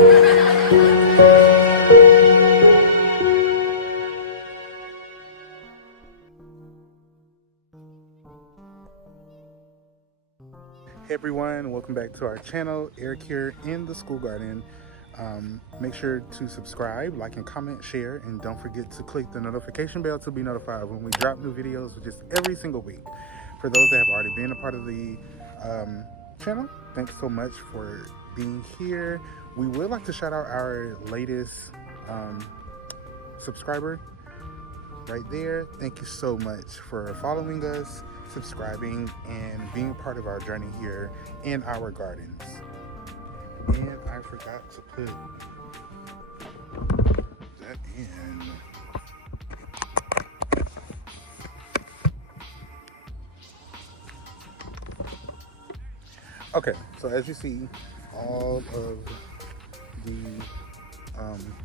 Hey everyone, welcome back to our channel. Eric here in the school garden. Make sure to subscribe, like and comment, share, and don't forget to click the notification bell to be notified when we drop new videos, which is every single week. For those that have already been a part of the channel, thanks so much for being here. We would like to shout out our latest subscriber right there. Thank you so much for following us, subscribing, and being a part of our journey here in our gardens. And I forgot to put that in. Okay, so as you see, all of the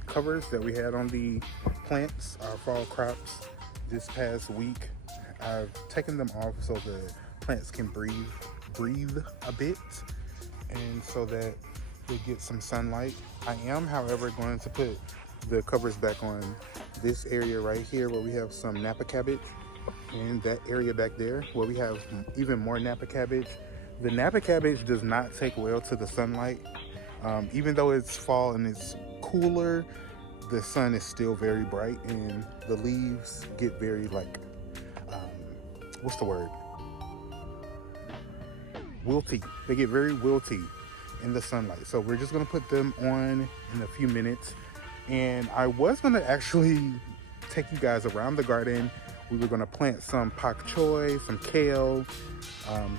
covers that we had on the plants, our fall crops, this past week, I've taken them off so the plants can breathe a bit, and so that they get some sunlight. I am, however, going to put the covers back on this area right here where we have some Napa cabbage, and that area back there where we have even more Napa cabbage. The Napa cabbage does not take well to the sunlight. Even though it's fall and it's cooler, the sun is still very bright and the leaves get very what's the word? Wilty. They get very wilty in the sunlight. So we're just gonna put them on in a few minutes. And I was gonna actually take you guys around the garden. We were gonna plant some pak choi, some kale,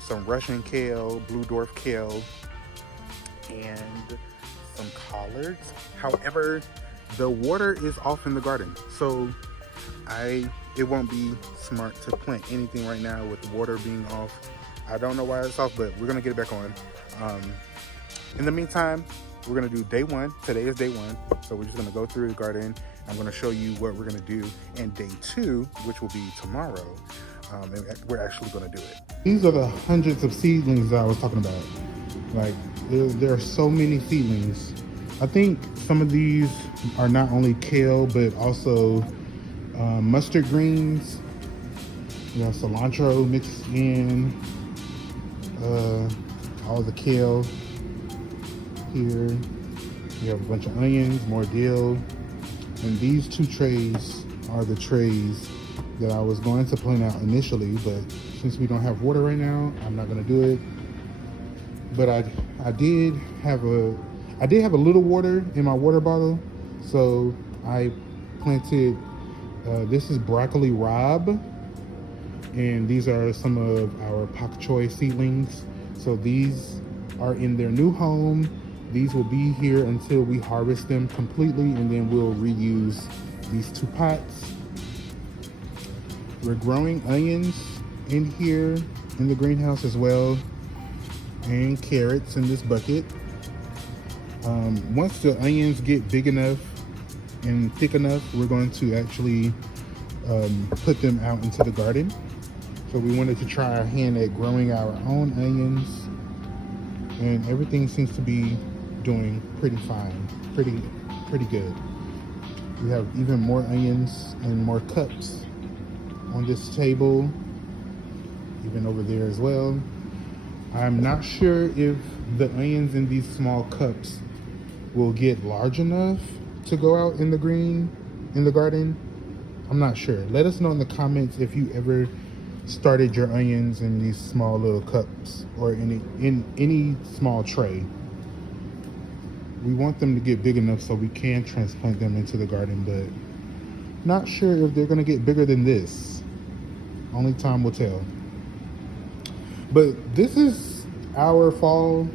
some Russian kale, blue dwarf kale, and some collards. However, the water is off in the garden, so it won't be smart to plant anything right now with the water being off. I don't know why it's off, but we're gonna get it back on. In the meantime, we're gonna do day one. Today is day one, so we're just gonna go through the garden. I'm gonna show you what we're gonna do in day two, which will be tomorrow. And we're actually gonna do it. These are the hundreds of seedlings that I was talking about. Like, there are so many seedlings. I think some of these are not only kale, but also mustard greens. You know, cilantro mixed in, all the kale here. We have a bunch of onions, more dill. And these two trays are the trays that I was going to plant out initially, but since we don't have water right now, I'm not gonna do it. But I did have a little water in my water bottle, so I planted, this is broccoli rabe, and these are some of our pak choi seedlings. So these are in their new home. These will be here until we harvest them completely, and then we'll reuse these two pots. We're growing onions in here in the greenhouse as well, and carrots in this bucket. Once the onions get big enough and thick enough, we're going to actually put them out into the garden. So we wanted to try our hand at growing our own onions, and everything seems to be doing pretty fine, pretty good. We have even more onions and more cups on this table, even over there as well. I'm not sure if the onions in these small cups will get large enough to go out in the garden. I'm not sure. Let us know in the comments if you ever started your onions in these small little cups or in any small tray. We want them to get big enough so we can transplant them into the garden, but not sure if they're gonna get bigger than this. Only time will tell. But this is our fall.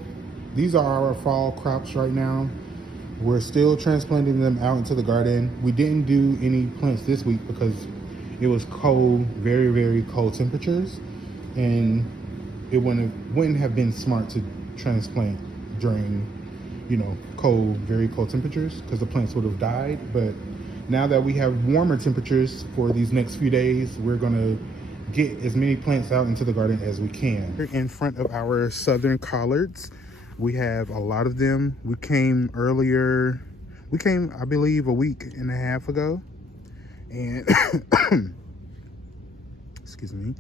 These are our fall crops right now. We're still transplanting them out into the garden. We didn't do any plants this week because it was cold, very, very cold temperatures, and it wouldn't have been smart to transplant during, you know, cold, very cold temperatures, because the plants would have died. But now that we have warmer temperatures for these next few days, we're gonna get as many plants out into the garden as we can. We're in front of our southern collards. We have a lot of them. We came earlier. We came, I believe, a week and a half ago. And excuse me.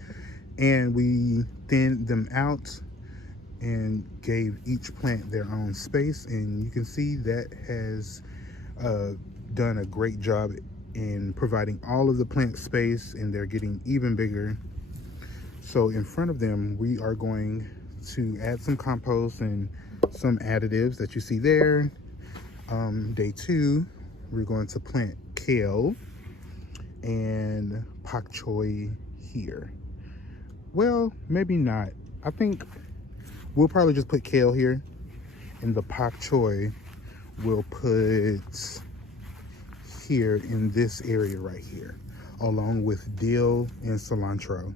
And we thinned them out and gave each plant their own space. And you can see that has done a great job in providing all of the plant space, and they're getting even bigger. So in front of them, we are going to add some compost and some additives that you see there. Day 2, we're going to plant kale and pak choi here. Well, maybe not. I think we'll probably just put kale here, and the pak choi we'll put here in this area right here, along with dill and cilantro,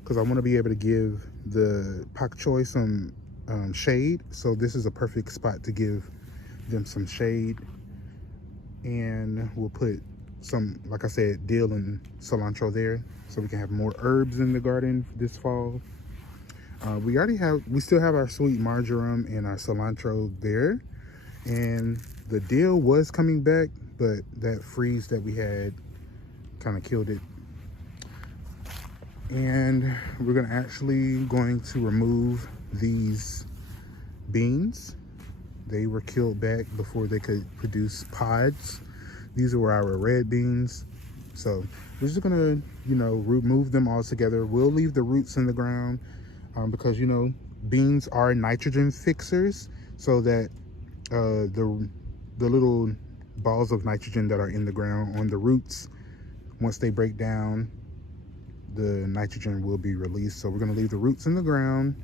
because I want to be able to give the pak choi some shade. So this is a perfect spot to give them some shade. And we'll put some, like I said, dill and cilantro there, so we can have more herbs in the garden this fall. We still have our sweet marjoram and our cilantro there, and the dill was coming back, but that freeze that we had kind of killed it. And we're going to remove these beans. They were killed back before they could produce pods. These were our red beans. So we're just gonna, remove them all together. We'll leave the roots in the ground because, beans are nitrogen fixers, so that the little balls of nitrogen that are in the ground on the roots, once they break down, the nitrogen will be released. So we're gonna leave the roots in the ground.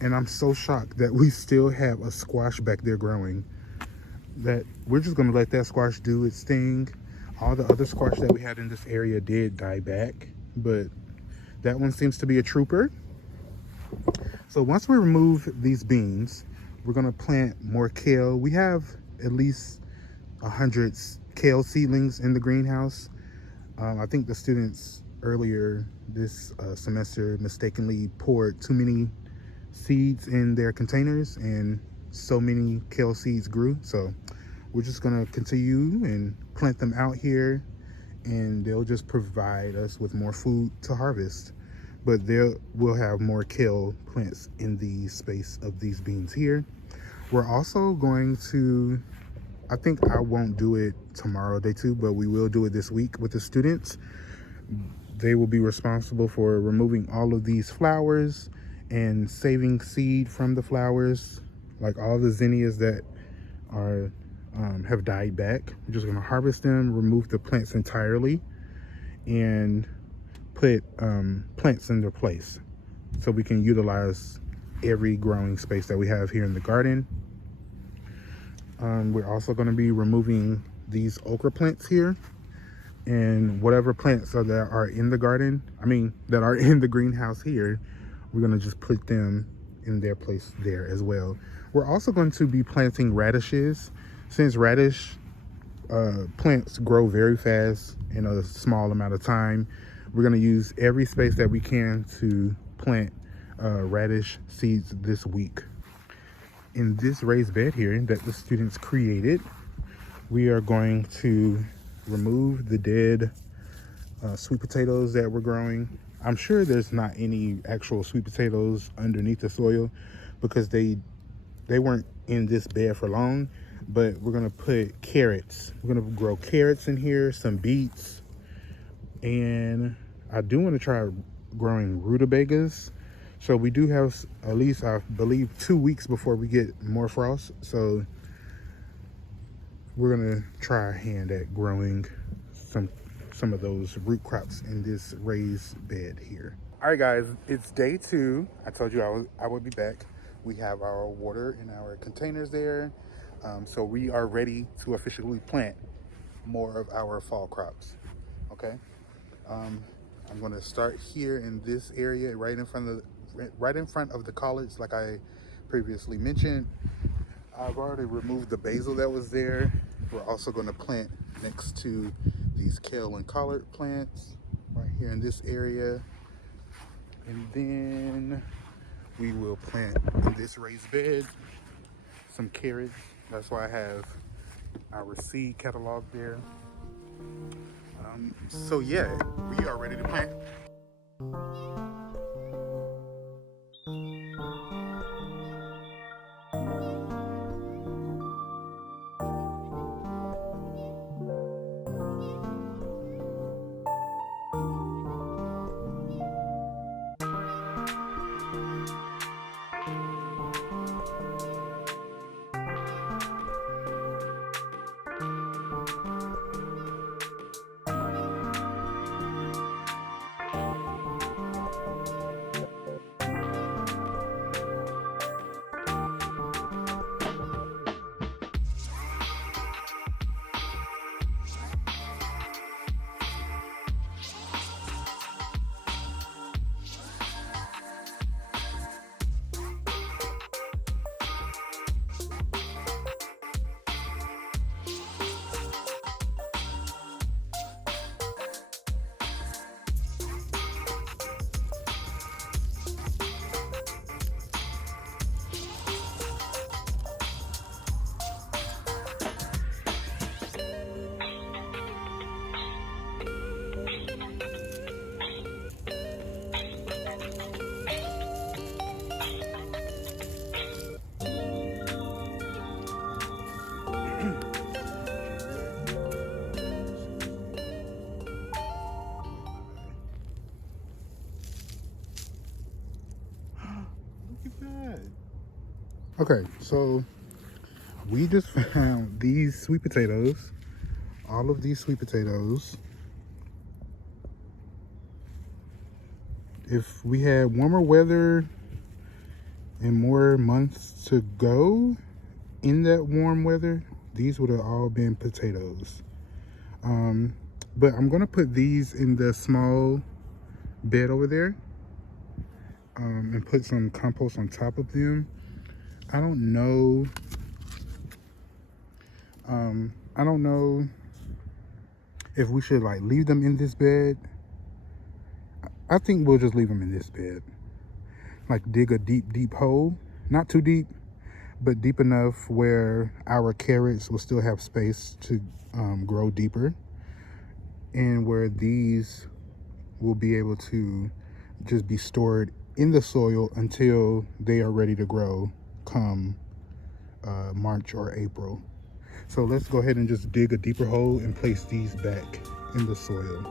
And I'm so shocked that we still have a squash back there growing, that we're just gonna let that squash do its thing. All the other squash that we had in this area did die back, but that one seems to be a trooper. So once we remove these beans, we're gonna plant more kale. We have at least 100 kale seedlings in the greenhouse. I think the students earlier this semester mistakenly poured too many seeds in their containers, and so many kale seeds grew. So we're just gonna continue and plant them out here, and they'll just provide us with more food to harvest. But we'll have more kale plants in the space of these beans here. We're also going to, I think I won't do it tomorrow, day 2, but we will do it this week with the students. They will be responsible for removing all of these flowers and saving seed from the flowers, like all the zinnias that are have died back. We're just going to harvest them, remove the plants entirely, and put plants in their place, so we can utilize every growing space that we have here in the garden. We're also going to be removing these okra plants here, and whatever plants that are in the garden, that are in the greenhouse here, we're going to just put them in their place there as well. We're also going to be planting radishes. Since radish plants grow very fast in a small amount of time, we're going to use every space that we can to plant radish seeds this week. In this raised bed here that the students created, we are going to remove the dead sweet potatoes that we're growing. I'm sure there's not any actual sweet potatoes underneath the soil, because they weren't in this bed for long. But we're gonna put carrots. We're gonna grow carrots in here, some beets, and I do want to try growing rutabagas. So we do have at least, I believe, 2 weeks before we get more frost. So we're gonna try our hand at growing some of those root crops in this raised bed here. All right, guys, it's day 2. I told you I would be back. We have our water in our containers there. So we are ready to officially plant more of our fall crops. Okay. I'm going to start here in this area, right in front of the college, like I previously mentioned. I've already removed the basil that was there. We're also going to plant next to these kale and collard plants right here in this area. And then we will plant in this raised bed some carrots. That's why I have our seed catalog there. So yeah, we are ready to plant. Look at that. Okay, so we just found these sweet potatoes. All of these sweet potatoes. If we had warmer weather and more months to go in that warm weather, these would have all been potatoes. But I'm gonna put these in the small bed over there, and put some compost on top of them. I don't know. I don't know if we should like leave them in this bed. I think we'll just leave them in this bed. Like dig a deep hole, not too deep, but deep enough where our carrots will still have space to grow deeper, and where these will be able to just be stored in the soil until they are ready to grow come March or April. So let's go ahead and just dig a deeper hole and place these back in the soil.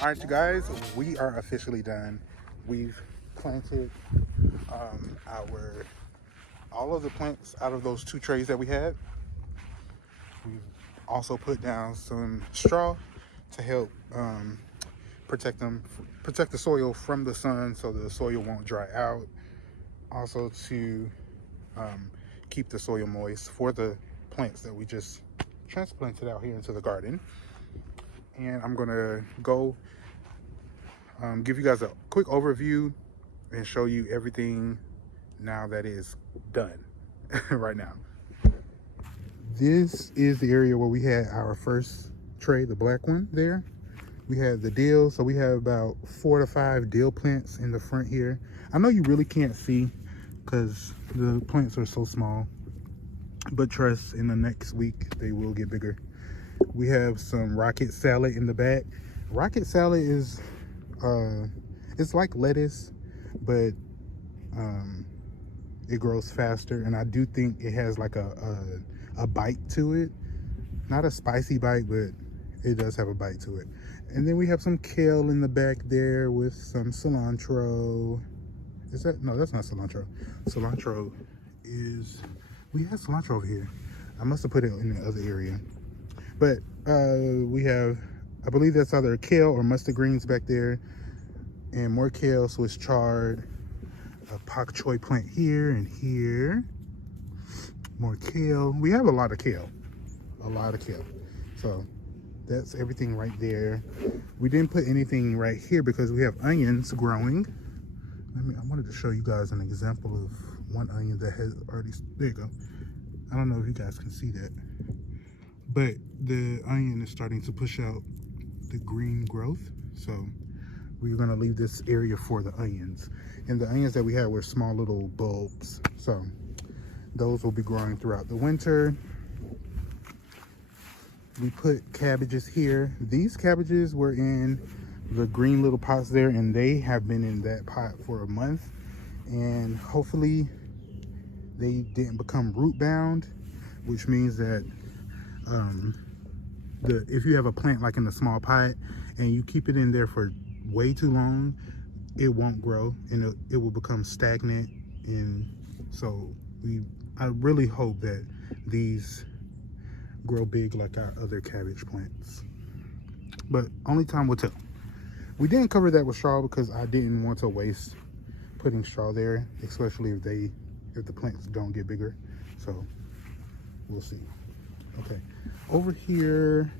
All right, you guys, we are officially done. We've planted our all of the plants out of those 2 trays that we had. We've also put down some straw to help protect the soil from the sun, so the soil won't dry out. Also to keep the soil moist for the plants that we just transplanted out here into the garden. And I'm gonna go give you guys a quick overview and show you everything now that is done right now. This is the area where we had our first tray, the black one there. We had the dill, so we have about 4 to 5 dill plants in the front here. I know you really can't see because the plants are so small, but trust, in the next week they will get bigger. We have some rocket salad in the back. Rocket salad is it's like lettuce, but it grows faster, and I do think it has like a bite to it. Not a spicy bite, but it does have a bite to it. And then we have some kale in the back there with some cilantro. Is that, no, that's not cilantro. Cilantro is, we have cilantro over here. I must have put it in the other area. But we have, I believe that's either kale or mustard greens back there, and more kale, Swiss chard, a pak choi plant here and here, more kale. We have a lot of kale, so that's everything right there. We didn't put anything right here because we have onions growing. I wanted to show you guys an example of one onion that has already, there you go. I don't know if you guys can see that, but the onion is starting to push out the green growth. So we're gonna leave this area for the onions. And the onions that we had were small little bulbs. So those will be growing throughout the winter. We put cabbages here. These cabbages were in the green little pots there, and they have been in that pot for a month. And hopefully they didn't become root bound, which means that if you have a plant like in a small pot and you keep it in there for way too long, it won't grow and it will become stagnant. And so I really hope that these grow big like our other cabbage plants, but only time will tell. We didn't cover that with straw because I didn't want to waste putting straw there, especially if the plants don't get bigger. So we'll see. Okay, over here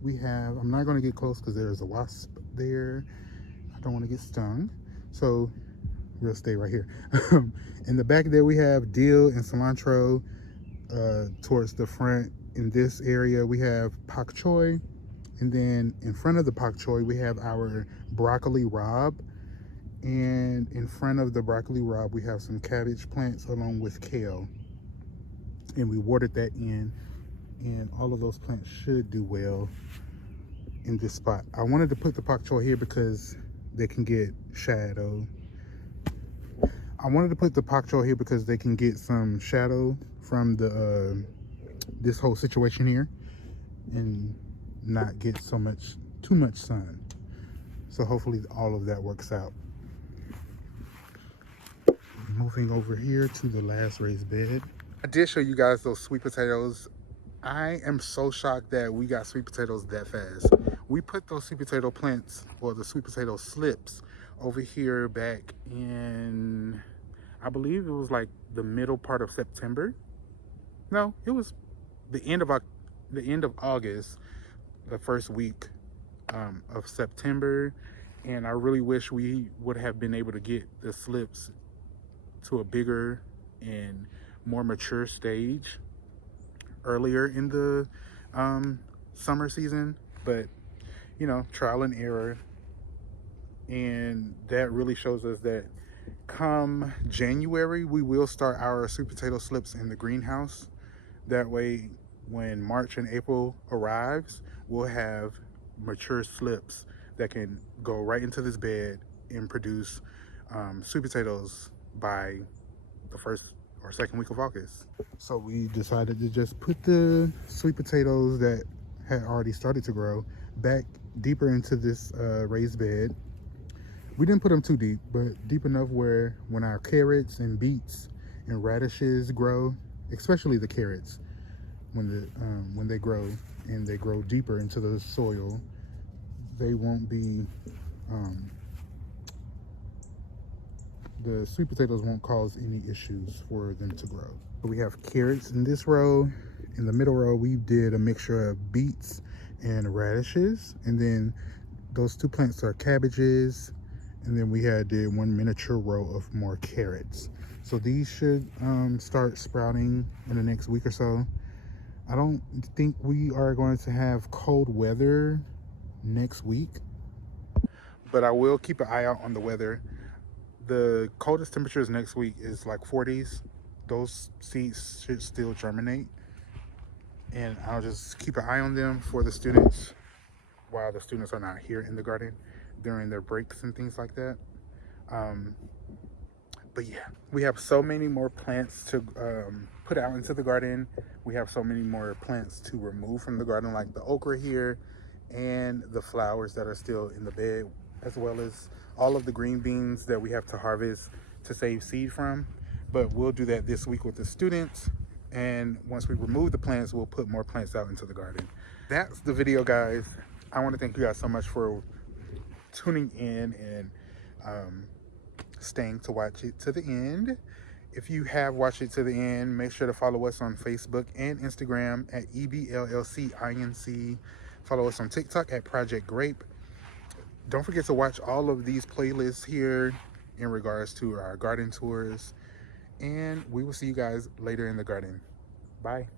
we have, I'm not going to get close because there's a wasp there. I don't want to get stung, so we'll stay right here. In the back there we have dill and cilantro. Towards the front in this area we have pak choi, and then in front of the pak choi we have our broccoli rabe, and in front of the broccoli rabe we have some cabbage plants along with kale, and we watered that in, and all of those plants should do well in this spot. I wanted to put the pak choi here because they can get shadow. I wanted to put the pak choi here because they can get some shadow from the this whole situation here and not get too much sun. So hopefully all of that works out. Moving over here to the last raised bed. I did show you guys those sweet potatoes. I am so shocked that we got sweet potatoes that fast. We put those sweet potato plants, or the sweet potato slips, over here back in, I believe it was like the middle part of September. No, it was the end of August, the first week of September. And I really wish we would have been able to get the slips to a bigger and more mature stage earlier in the summer season, but you know, trial and error. And that really shows us that come January we will start our sweet potato slips in the greenhouse. That way when March and April arrives, we'll have mature slips that can go right into this bed and produce sweet potatoes by the first or second week of August. So we decided to just put the sweet potatoes that had already started to grow back deeper into this raised bed. We didn't put them too deep, but deep enough where when our carrots and beets and radishes grow, especially the carrots, when they grow and they grow deeper into the soil, they won't be the sweet potatoes won't cause any issues for them to grow. We have carrots in this row. In the middle row we did a mixture of beets and radishes, and then those two plants are cabbages, and then we did one miniature row of more carrots. So these should start sprouting in the next week or so. I don't think we are going to have cold weather next week, but I will keep an eye out on the weather. The coldest temperatures next week is like 40s. Those seeds should still germinate. and I'll just keep an eye on them for the students while the students are not here in the garden during their breaks and things like that. Um, but yeah, we have so many more plants to put out into the garden. We have so many more plants to remove from the garden, like the okra here and the flowers that are still in the bed, as well as all of the green beans that we have to harvest to save seed from. But we'll do that this week with the students, and once we remove the plants, we'll put more plants out into the garden. That's the video, guys. I want to thank you guys so much for tuning in and staying to watch it to the end. If you have watched it to the end, make sure to follow us on Facebook and Instagram at EBLLCINC. Follow us on TikTok at Project Grape. Don't forget to watch all of these playlists here in regards to our garden tours. And we will see you guys later in the garden. Bye.